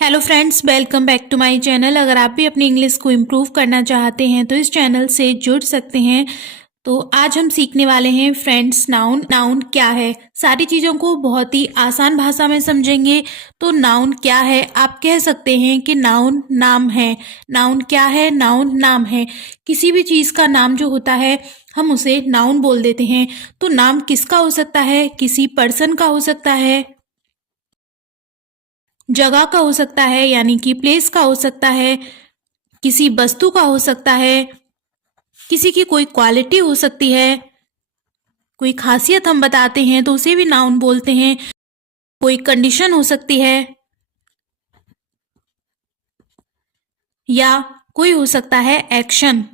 Hello friends, welcome back to my channel. अगर आप भी अपनी इंग्लिश को इम्प्रूव करना चाहते हैं तो इस चैनल से जुड़ सकते हैं। तो आज हम सीखने वाले हैं फ्रेंड्स नाउन। नाउन क्या है, सारी चीज़ों को बहुत ही आसान भाषा में समझेंगे। तो नाउन क्या है, आप कह सकते हैं कि नाउन नाम है। नाउन क्या है, नाउन नाम है। किसी भी चीज़ का नाम जो होता है हम उसे नाउन बोल देते हैं। तो नाम किसका हो सकता है, किसी पर्सन का हो सकता है, जगह का हो सकता है यानी कि प्लेस का हो सकता है, किसी वस्तु का हो सकता है, किसी की कोई क्वालिटी हो सकती है, कोई खासियत हम बताते हैं तो उसे भी नाउन बोलते हैं। कोई कंडीशन हो सकती है या कोई हो सकता है एक्शन।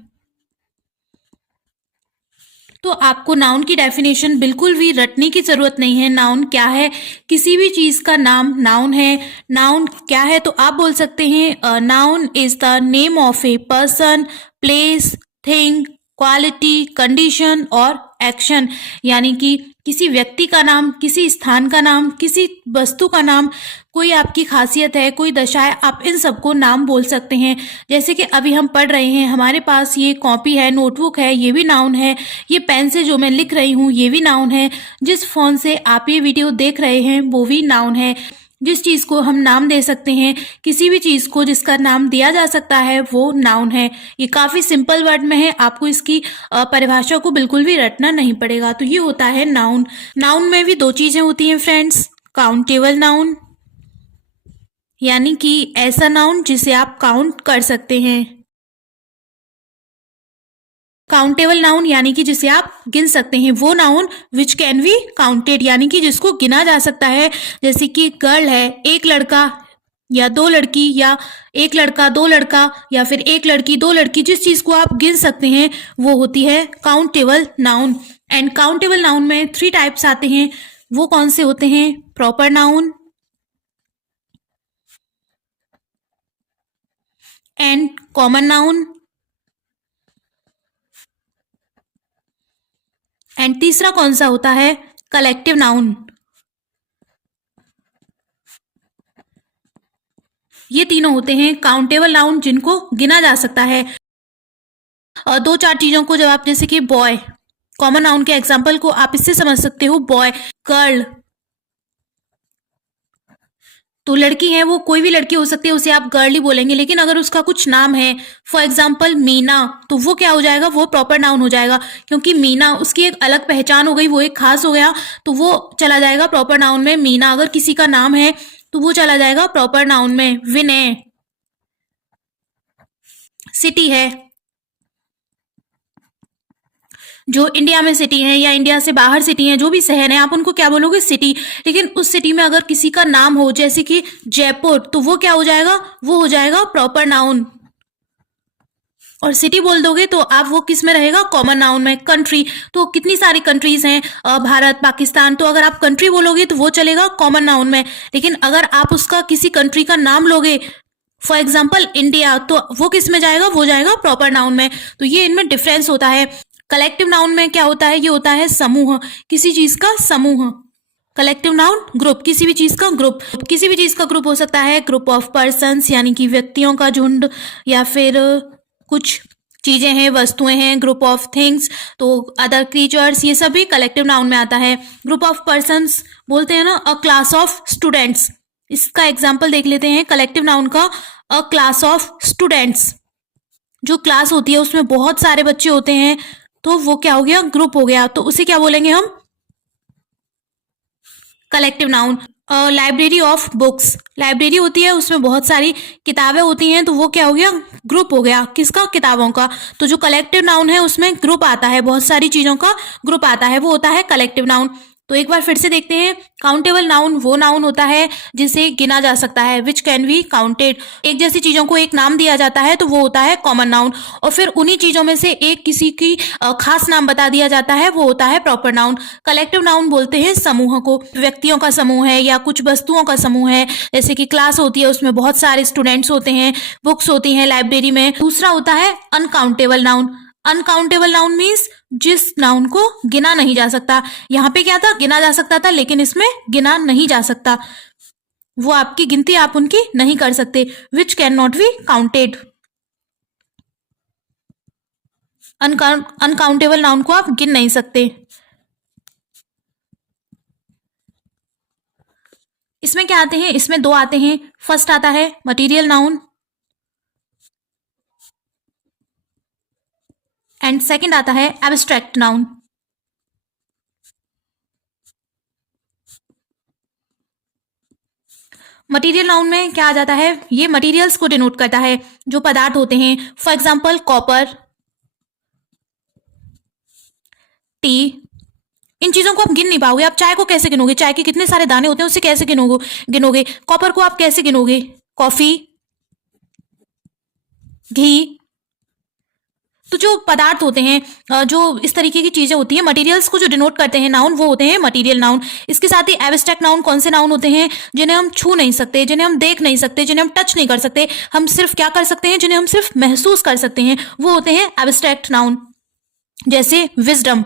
तो आपको नाउन की डेफिनेशन बिल्कुल भी रटने की जरूरत नहीं है। नाउन क्या है, किसी भी चीज का नाम नाउन है। नाउन क्या है तो आप बोल सकते हैं noun is the name of a person, place, thing, quality, condition और एक्शन। यानी कि किसी व्यक्ति का नाम, किसी स्थान का नाम, किसी वस्तु का नाम, कोई आपकी खासियत है, कोई दशा है, आप इन सबको नाम बोल सकते हैं। जैसे कि अभी हम पढ़ रहे हैं, हमारे पास ये कॉपी है, नोटबुक है, ये भी नाउन है। ये पेन से जो मैं लिख रही हूँ ये भी नाउन है। जिस फोन से आप ये वीडियो देख रहे हैं वो भी नाउन है। जिस चीज को हम नाम दे सकते हैं, किसी भी चीज को जिसका नाम दिया जा सकता है वो नाउन है। ये काफी सिंपल वर्ड में है, आपको इसकी परिभाषा को बिल्कुल भी रटना नहीं पड़ेगा। तो ये होता है नाउन। नाउन में भी दो चीजें होती हैं फ्रेंड्स, काउंटेबल नाउन यानी कि ऐसा नाउन जिसे आप काउंट कर सकते हैं। काउंटेबल नाउन यानी कि जिसे आप गिन सकते हैं, वो noun which can be counted यानी कि जिसको गिना जा सकता है। जैसे कि गर्ल है, एक लड़का या दो लड़की, या एक लड़का दो लड़का, या फिर एक लड़की दो लड़की, जिस चीज को आप गिन सकते हैं वो होती है countable noun. And countable noun में 3 टाइप्स आते हैं। वो कौन से होते हैं, proper noun and common noun, and तीसरा कौन सा होता है, कलेक्टिव नाउन। ये तीनों होते हैं काउंटेबल नाउन जिनको गिना जा सकता है। और 2-4 चीजों को जब आप, जैसे कि बॉय, कॉमन नाउन के एग्जांपल को आप इससे समझ सकते हो, बॉय, गर्ल। तो लड़की है वो कोई भी लड़की हो सकती है, उसे आप गर्ल ही बोलेंगे। लेकिन अगर उसका कुछ नाम है, फॉर एग्जाम्पल मीना, तो वो क्या हो जाएगा, वो प्रॉपर नाउन हो जाएगा। क्योंकि मीना उसकी एक अलग पहचान हो गई, वो एक खास हो गया, तो वो चला जाएगा प्रॉपर नाउन में। मीना अगर किसी का नाम है तो वो चला जाएगा प्रॉपर नाउन में। विनय सिटी है, जो इंडिया में सिटी है या इंडिया से बाहर सिटी है, जो भी शहर है, आप उनको क्या बोलोगे, सिटी। लेकिन उस सिटी में अगर किसी का नाम हो, जैसे कि जयपुर, तो वो क्या हो जाएगा, वो हो जाएगा प्रॉपर नाउन। और सिटी बोल दोगे तो आप वो किस में रहेगा, कॉमन नाउन में। कंट्री, तो कितनी सारी कंट्रीज हैं, भारत, पाकिस्तान, तो अगर आप कंट्री बोलोगे तो वो चलेगा कॉमन नाउन में। लेकिन अगर आप उसका किसी कंट्री का नाम लोगे, फॉर एग्जाम्पल इंडिया, तो वो किस में जाएगा, वो जाएगा प्रॉपर नाउन में। तो ये इनमें डिफरेंस होता है। कलेक्टिव नाउन में क्या होता है, ये होता है समूह, किसी चीज का समूह। कलेक्टिव नाउन ग्रुप, किसी भी चीज का ग्रुप। किसी भी चीज का ग्रुप हो सकता है ग्रुप ऑफ पर्सन्स यानी कि व्यक्तियों का झुंड, या फिर कुछ चीजें हैं, वस्तुएं हैं, ग्रुप ऑफ थिंग्स, तो अदर क्रीचर्स, ये सभी कलेक्टिव नाउन में आता है। ग्रुप ऑफ पर्सन्स बोलते हैं ना, अ क्लास ऑफ स्टूडेंट्स। इसका एग्जाम्पल देख लेते हैं कलेक्टिव नाउन का, अ क्लास ऑफ स्टूडेंट्स। जो क्लास होती है उसमें बहुत सारे बच्चे होते हैं, तो वो क्या हो गया, ग्रुप हो गया, तो उसे क्या बोलेंगे हम, collective noun. Library of books, library होती है उसमें बहुत सारी किताबें होती हैं, तो वो क्या हो गया, ग्रुप हो गया, किसका, किताबों का। तो जो कलेक्टिव नाउन है उसमें ग्रुप आता है, बहुत सारी चीजों का ग्रुप आता है, वो होता है कलेक्टिव नाउन। तो एक बार फिर से देखते हैं, काउंटेबल नाउन वो नाउन होता है जिसे गिना जा सकता है, विच कैन बी काउंटेड। एक जैसी चीजों को एक नाम दिया जाता है तो वो होता है कॉमन नाउन। और फिर उन्हीं चीजों में से एक किसी की खास नाम बता दिया जाता है, वो होता है प्रॉपर नाउन। कलेक्टिव नाउन बोलते हैं समूह को, व्यक्तियों का समूह है या कुछ वस्तुओं का समूह है। जैसे कि क्लास होती है उसमें बहुत सारे स्टूडेंट्स होते हैं, बुक्स होती हैं लाइब्रेरी में। दूसरा होता है uncountable noun. Uncountable noun means जिस नाउन को गिना नहीं जा सकता। यहाँ पे क्या था, गिना जा सकता था, लेकिन इसमें गिना नहीं जा सकता। वो आपकी गिनती आप उनकी नहीं कर सकते, which can not be counted. Uncountable noun को आप गिन नहीं सकते। इसमें क्या आते हैं, इसमें दो आते हैं। फर्स्ट आता है मटेरियल नाउन एंड सेकंड आता है एब्स्ट्रैक्ट नाउन। मटेरियल नाउन में क्या आ जाता है, ये मटेरियल्स को डिनोट करता है, जो पदार्थ होते हैं। फॉर एग्जाम्पल कॉपर, टी। इन चीजों को आप गिन नहीं पाओगे। आप चाय को कैसे गिनोगे, चाय के कितने सारे दाने होते हैं, उसे कैसे गिनोगे। कॉपर को आप कैसे गिनोगे, कॉफी, घी। तो जो पदार्थ होते हैं, जो इस तरीके की चीजें होती हैं, मटेरियल्स को जो डिनोट करते हैं नाउन, वो होते हैं मटेरियल नाउन। इसके साथ ही एब्स्ट्रैक्ट नाउन कौन से नाउन होते हैं, जिन्हें हम छू नहीं सकते, जिन्हें हम देख नहीं सकते, जिन्हें हम टच नहीं कर सकते, हम सिर्फ क्या कर सकते हैं, जिन्हें हम सिर्फ महसूस कर सकते हैं, वो होते हैं एब्स्ट्रैक्ट नाउन। जैसे विजडम।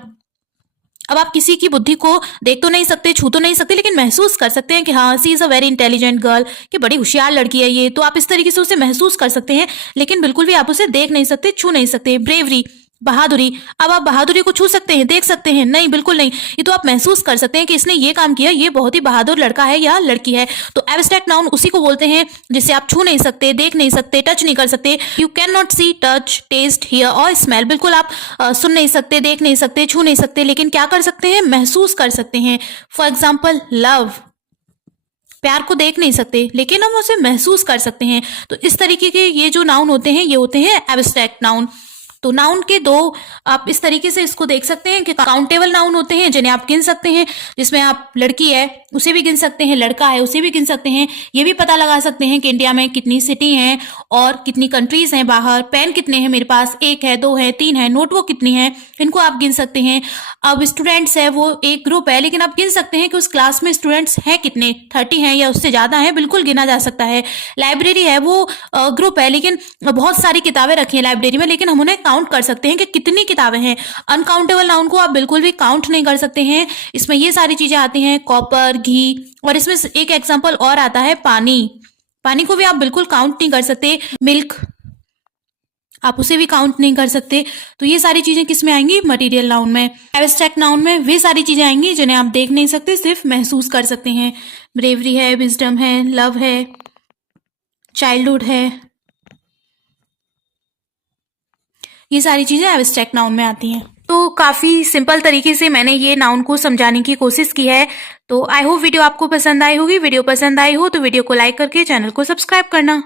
अब आप किसी की बुद्धि को देख तो नहीं सकते, छू तो नहीं सकते, लेकिन महसूस कर सकते हैं कि हाँ, she is a very intelligent girl, कि बड़ी होशियार लड़की है ये। तो आप इस तरीके से उसे महसूस कर सकते हैं, लेकिन बिल्कुल भी आप उसे देख नहीं सकते, छू नहीं सकते। ब्रेवरी, बहादुरी। अब आप बहादुरी को छू सकते हैं, देख सकते हैं? नहीं, बिल्कुल नहीं। ये तो आप महसूस कर सकते हैं कि इसने ये काम किया, ये बहुत ही बहादुर लड़का है या लड़की है। तो एब्स्ट्रैक्ट नाउन उसी को बोलते हैं जिसे आप छू नहीं सकते, देख नहीं सकते, टच नहीं कर सकते। You can not see, touch, taste, hear और स्मेल। बिल्कुल आप सुन नहीं सकते, देख नहीं सकते, छू नहीं सकते, लेकिन क्या कर सकते हैं, महसूस कर सकते हैं। For example love. प्यार को देख नहीं सकते, लेकिन हम उसे महसूस कर सकते हैं। तो इस तरीके के ये जो नाउन होते हैं, ये होते हैं एब्स्ट्रैक्ट नाउन। तो नाउन के दो, आप इस तरीके से इसको देख सकते हैं कि काउंटेबल नाउन होते हैं, जिन्हें आप गिन सकते हैं, जिसमें आप लड़की है उसे भी गिन सकते हैं, लड़का है उसे भी गिन सकते हैं। ये भी पता लगा सकते हैं कि इंडिया में कितनी सिटी हैं और कितनी कंट्रीज हैं बाहर। पेन कितने हैं मेरे पास, 1 है, 2 है, 3 है। नोटबुक कितनी है, इनको आप गिन सकते हैं। अब स्टूडेंट्स है, वो एक ग्रुप है, लेकिन आप गिन सकते हैं कि उस क्लास में स्टूडेंट्स हैं कितने, 30 हैं या उससे ज्यादा हैं, बिल्कुल गिना जा सकता है। लाइब्रेरी है, वो ग्रुप है, लेकिन बहुत सारी किताबें रखी हैं लाइब्रेरी में, लेकिन हम उन्हें काउंट कर सकते हैं कि कितनी किताबें हैं। अनकाउंटेबल नाउन को आप बिल्कुल भी काउंट नहीं कर सकते हैं। इसमें ये सारी चीजें आती हैं, कॉपर, घी। और इसमें एक एग्जांपल और आता है पानी। पानी को भी आप बिल्कुल काउंट नहीं कर सकते। मिल्क, आप उसे भी काउंट नहीं कर सकते। तो ये सारी चीजें किस में आएंगी, मटेरियल नाउन में। एब्स्ट्रैक्ट नाउन में वे सारी चीजें आएंगी जिन्हें आप देख नहीं सकते, सिर्फ महसूस कर सकते हैं। ब्रेवरी है, विजडम है, लव है, चाइल्डहुड है। ये सारी चीजें एब्स्ट्रैक्ट नाउन में आती हैं। तो काफी सिंपल तरीके से मैंने ये नाउन को समझाने की कोशिश की है। तो आई होप वीडियो आपको पसंद आई होगी। वीडियो पसंद आई हो तो वीडियो को लाइक करके चैनल को सब्सक्राइब करना।